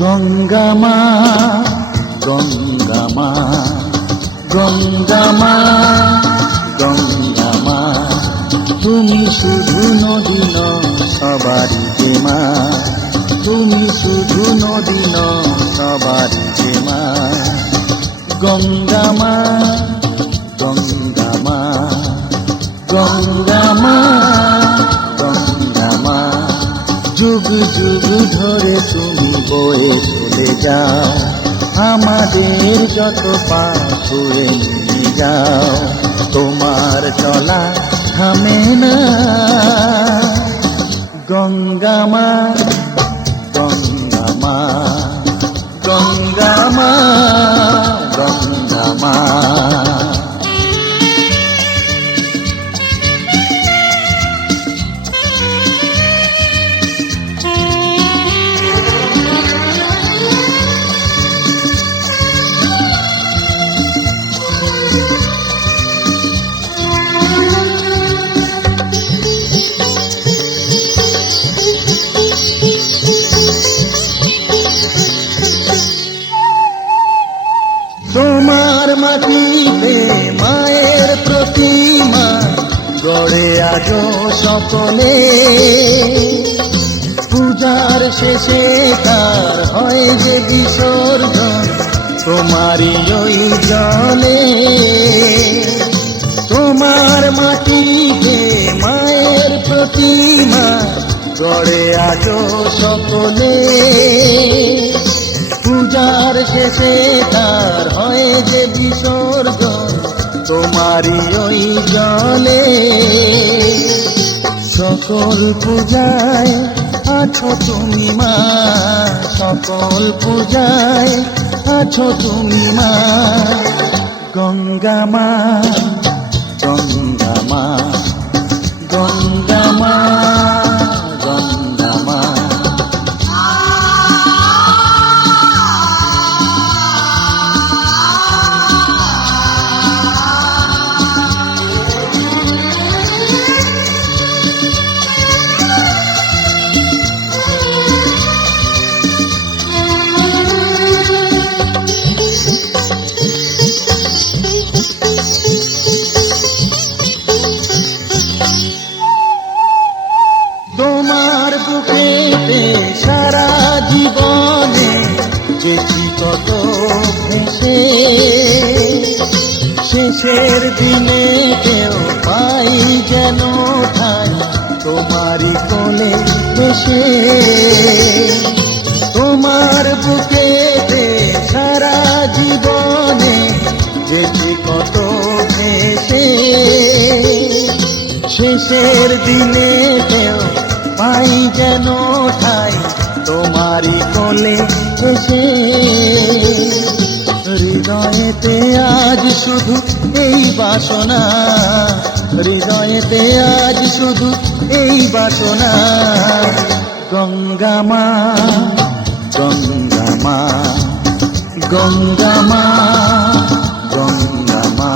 গঙ্গা মা, গঙ্গা মা, গঙ্গা মা, গঙ্গা মা, তুমি শুধু নদী নও সবারই যে মা, তুমি শুধু নদী নও সবারই যে মা। গঙ্গা মা, গঙ্গা মা, গঙ্গা মা, গঙ্গা মা, যুগ যুগ ধরে তুমি বয়ে চলে যাও, আমাদের যত পাপ ছুঁয়ে নিয়ে যাও, তোমার চলা থামে না। গঙ্গা মা, গঙ্গা মা, গঙ্গা মা, গঙ্গা মা। তোমার মাটিতে মায়ের প্রতিমা গড়ে আজো সকলে, পূজার শেষে তার হয় যে বিসর্জন তোমারই ওই জলে। তোমার মাটিতে মায়ের প্রতিমা গড়ে আজো সকলে, পূজার শেষে তার হয় যে বিসর্জন তোমারই ওই জলে। সকল পূজায় আছো তুমি মা, সকল পূজায় আছো তুমি মা। গঙ্গা মা, গঙ্গা মা, গঙ্গা মা, গঙ্গা মা। তোমার বুকেতে সারা জীবনে যেছি কত ভেসে, শেষের দিনে কেউ পাই যেন ঠাই তোমারই কোলে বসে। তোমার বুকেতে সারা জীবনে যেছি কত ভেসে, শেষের দিনে কেউ পাই যেন ঠাই তোমারই কোলে এসে। হৃদয়েতে আজ শুধু এই বাসনা, হৃদয়েতে আজ শুধু এই বাসনা। গঙ্গা মা, গঙ্গা মা, গঙ্গা মা, গঙ্গা মা।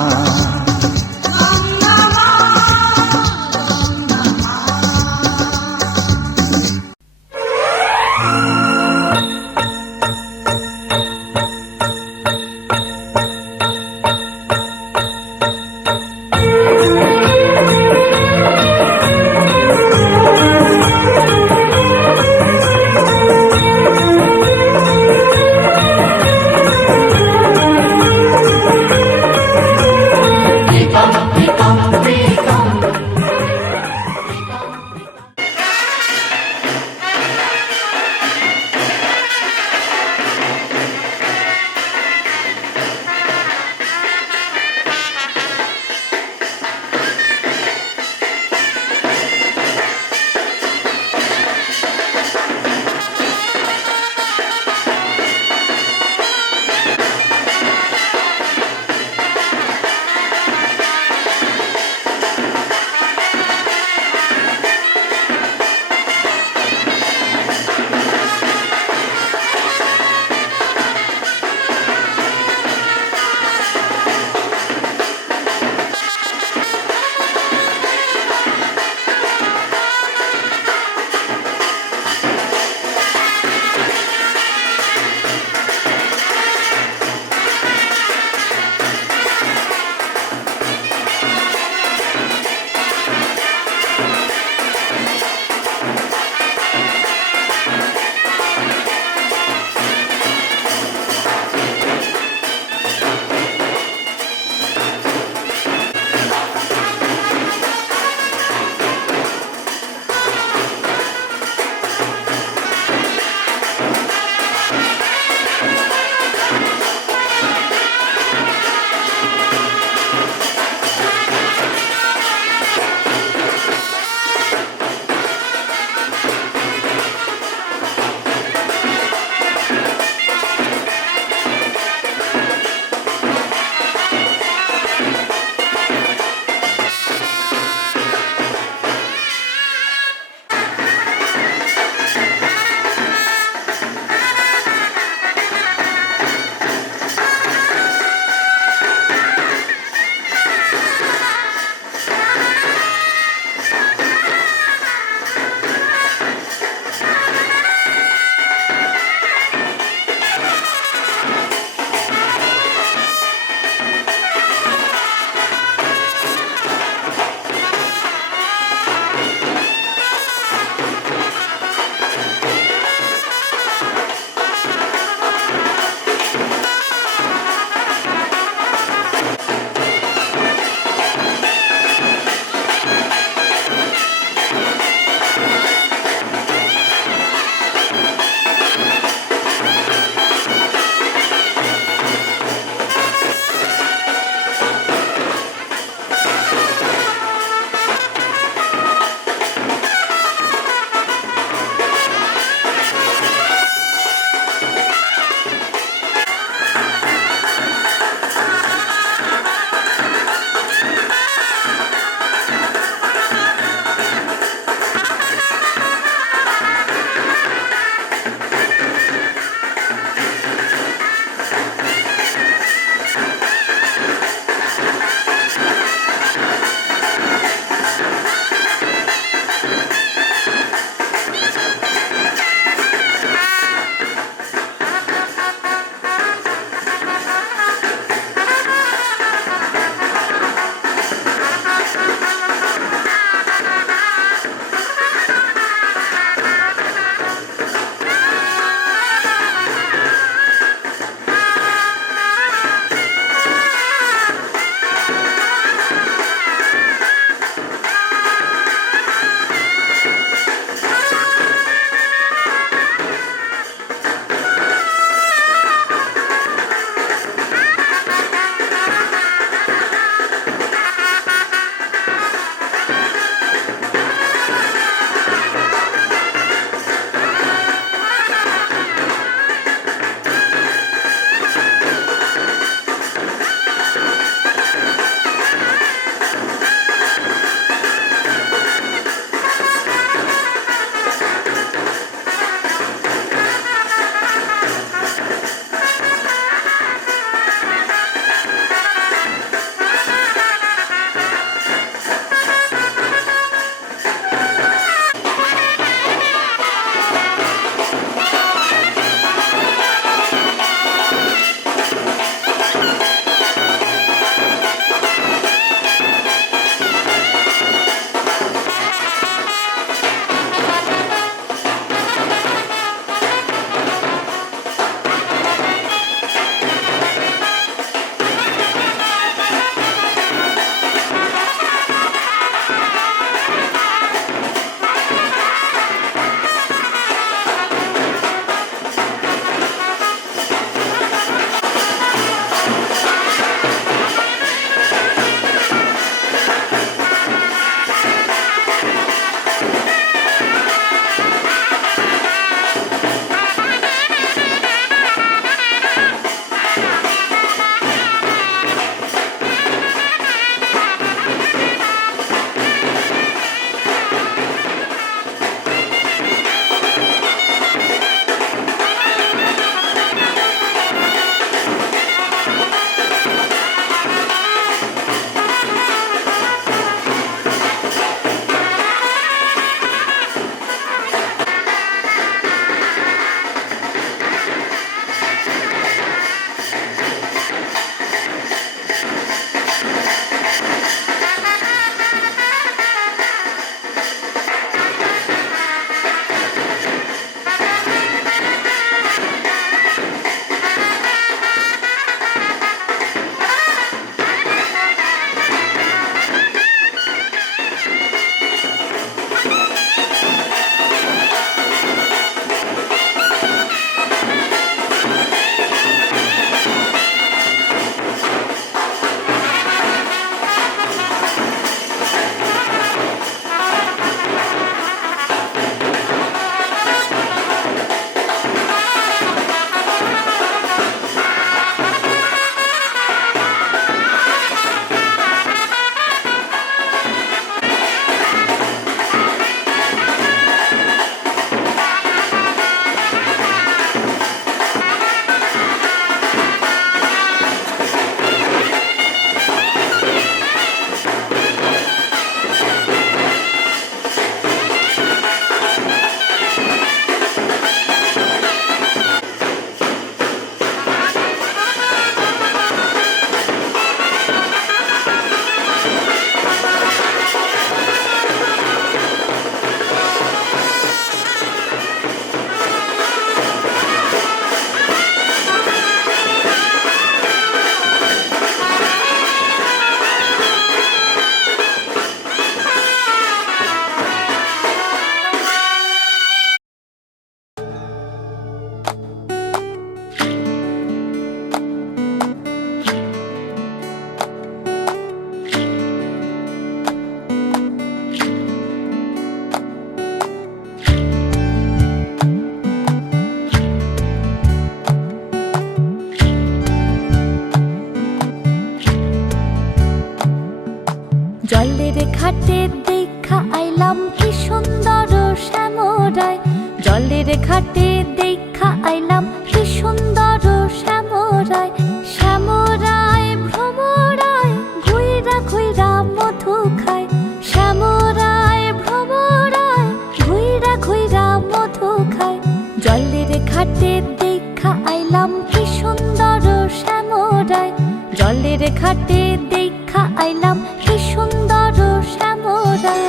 ঘাটে দেখা আইলাম কি সুন্দর শ্যামরায়, জলের ঘাটে দেখা আইলাম কি সুন্দর শ্যামরায়। শ্যামরায় ভ্রমরায় ঘুইরা ঘুইরা মধু খায়, শ্যামরায় ভ্রমরায় ঘুইরা ঘুইরা মধু খায়। জলের ঘাটে দেখা আইলাম কি সুন্দর শ্যামরায়, জলের ঘাটে দেখা আইলাম কি সুন্দর শ্যামরায়।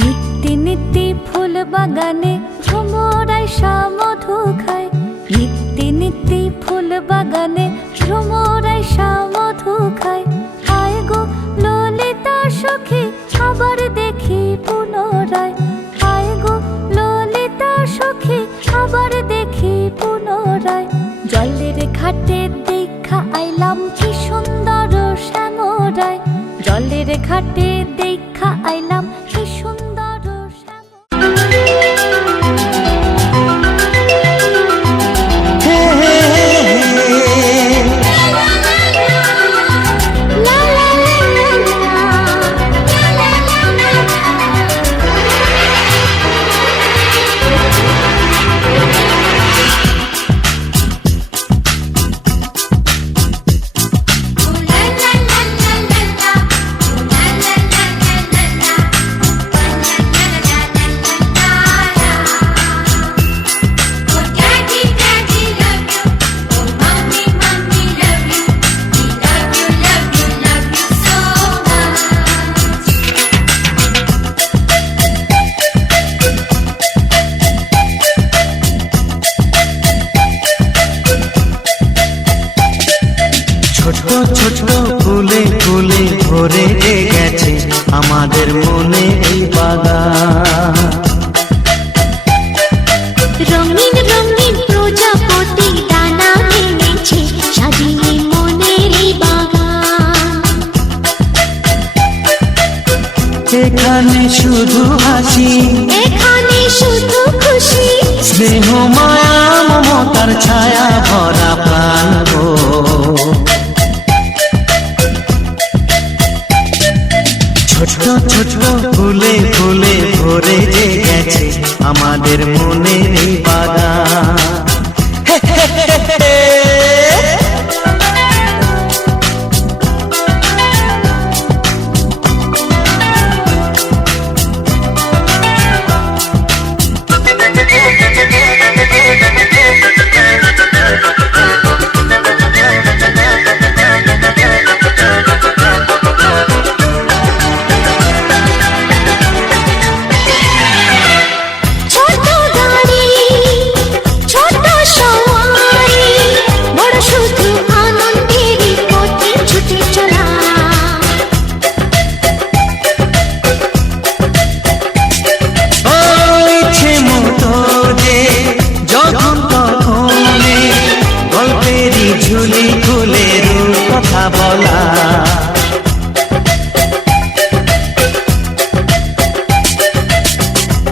নিত্যি নিত্যি ফুল বাগানে ভ্রমরায় মধু খায়, নিত্যি নিত্যি ফুল বাগানে ভ্রমরায় মধু খায়। হায় গো ললিতা সখী আবার দেখি পুনরায়, হায় গো ললিতা সখী আবার দেখি পুনরায়। জলের ঘাটে দেখা আইলাম কি সুন্দর শ্যামরায়, জলের ঘাটে দেখা আইলাম কি সুন্দর ছোট ছোট ফুলে ফুলে ভরে গেছে আমাদের মনে এই বাগান। রঙিন রঙিন প্রজাপতি ডানা ভেঙেছে সাজিয়ে মনের এই বাগান। এখানে শুধু হাসি, এখানে শুধু খুশি, স্নেহ মায়া মমতার ছায়া ভরা প্রাণ গো। ছোট ছোট ফুলে ফুলে ভরে গেছে আমাদের মনের এই বাগান। ঝুলি খুলে কথা বলা,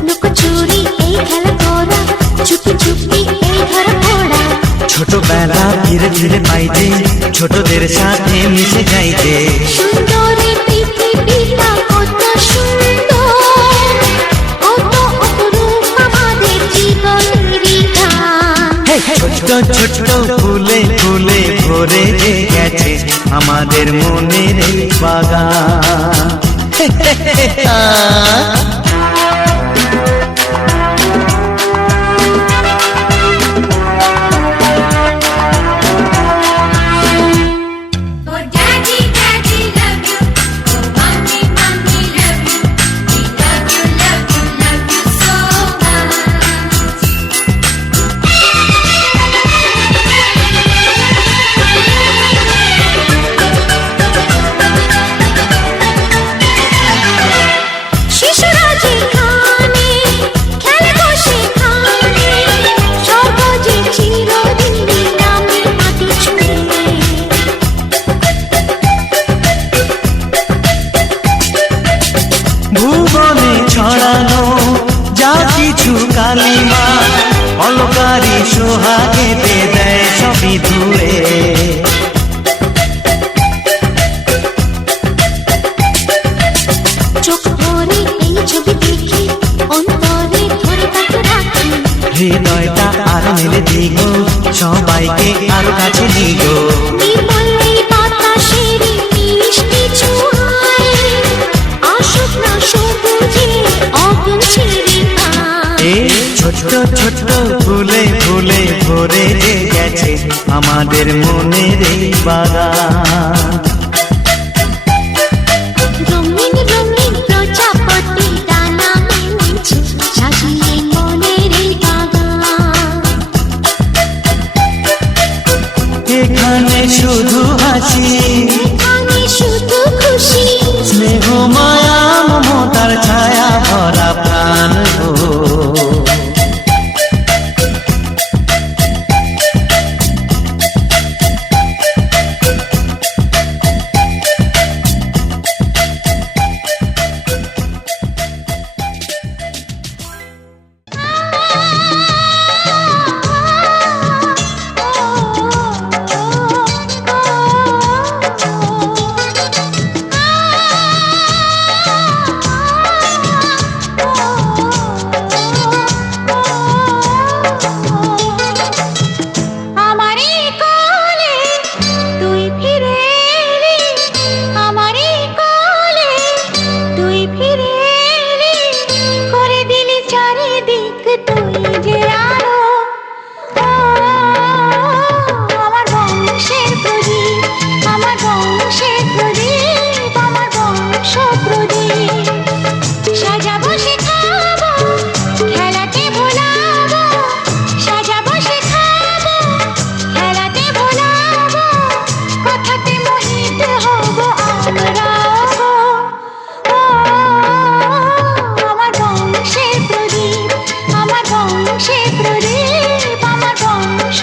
লুকোচুরি এই খেলা করা, চুপি চুপি এই ধরা পড়া। ছোটবেলা ধীরে ধীরে পাইতে ছোটদের সাথে মিশে যাইতে। সুন্দরী পৃথিবীটা কত সুন্দর, কত অপরূপ আমাদের জীবনেরই গান। ছোট ছোট ফুলে ফুলে ভরে গেছে আমাদের মনের এই বাগান। শিশুরা ধুয়ে। চোখ ভরে এই ছবি দেখি, অন্তরে ধরে তাকে রাখি। হৃদয়টা আর মেলে দিগো, সবাইকে আরো কাছে নিগো। নির্মল এই বাতাসের মিষ্টি ছোঁয়ায় আসুক না সবুজে অগুন ছিঁড়ে খায়। এই ছোট্ট ছোট্ট ফুলে ফুলে ভরে যে গেছে আমাদের মনের এই বাগান। রঙিন রঙিন প্রজাপতি ডানা মেলেছে, সাজিয়ে মনের এই বাগান। এখানে শুধু হাসি, এখানে শুধু খুশি, স্নেহ মায়া মমতার ছায়া ভরা প্রাণ গো। আমারই কোলে তুই ফিরে এলি, আমারই কোলে তুই ফিরে এলি, করে দিলি চারিদিক তুই যে আলো। আমার বংশের প্রদীপ, আমার বংশের প্রদীপ, আমার বংশ প্রদীপ। সাজাবো শেখাবো, খেলাতে ভোলাবো, সাজাবো শেখাবো, খেলাতে ভোলাবো, কথাতে মোহিত হব আমরা গো। আমার বংশের প্রদীপ, আমার বংশের প্রদীপ, আমার বংশ।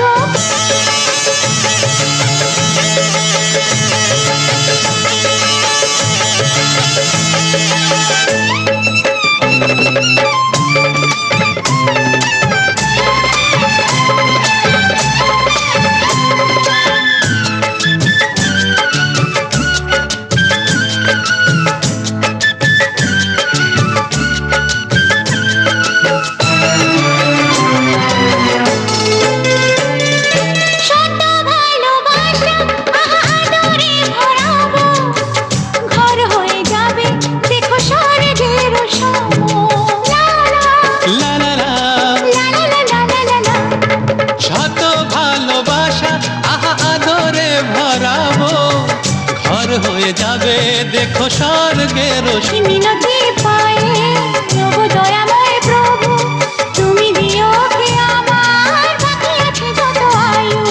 শত ভালোবাসা আহা আদরে ভরাবো, ঘর হয়ে যাবে দেখো স্বর্গের সম। লা লা লা লা লা, লা লা লা লা লা লা লা। শত ভালোবাসা আহা আদরে ভরাবো, ঘর হয়ে যাবে দেখো স্বর্গের কি মিনতি পায়ে ওগো দয়াময় প্রভু, তুমি দিও কে আমার বাকি আছে যত আয়ু।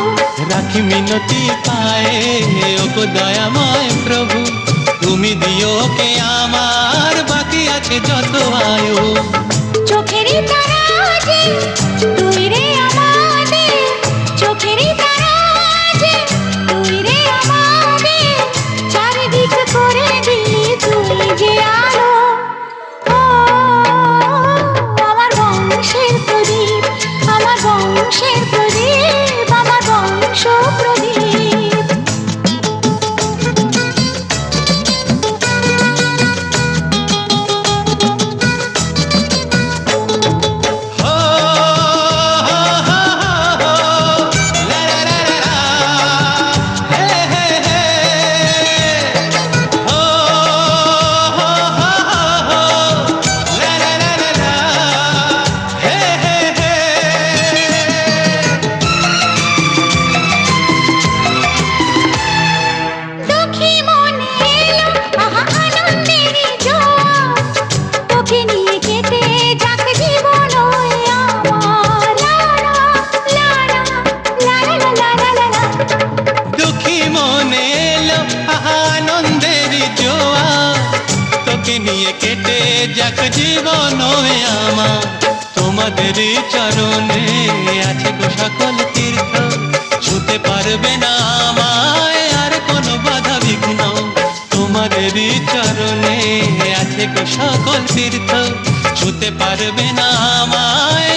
রাখি মিনতি পায়ে ওগো দয়াময় প্রভু, তুমি দিও কে আমার বাকি আছে যত আয়ু। চোখেরই তারা যে তুই রে আমাদের, চোখেরই তারা যে তুই রে আমাদের, চারিদিক করে দিলি তুই যে আলো। আমার বংশের প্রদীপ, আমার বংশের প্রদীপ, আমার বংশ প্রদীপ। হো হো হো হো, লা লা লা লা লা, হে হে হে, হো হো হো হো, লা লা লা লা লা, হে হে হে। দুঃখী মনে এলো আহা আনন্দেরই জোয়ার, তোকে নিয়ে কেটে যাক জীবন ওই আমার। লা লা লা লা, লা লা লা লা লা লা লা। দুঃখী মনে এলো আনন্দেরই জোয়ার, তোকে নিয়ে কেটে যাক জীবন ওই আমার। তোমাদেরই চরণে আছে গো সকল তীর্থ, ছুতে পারবে না আমায় আর কোনো বাধা বিঘ্ন। তোমাদেরই চরণে আছে গো সকল তীর্থ, ছুতে পারবে না আমায়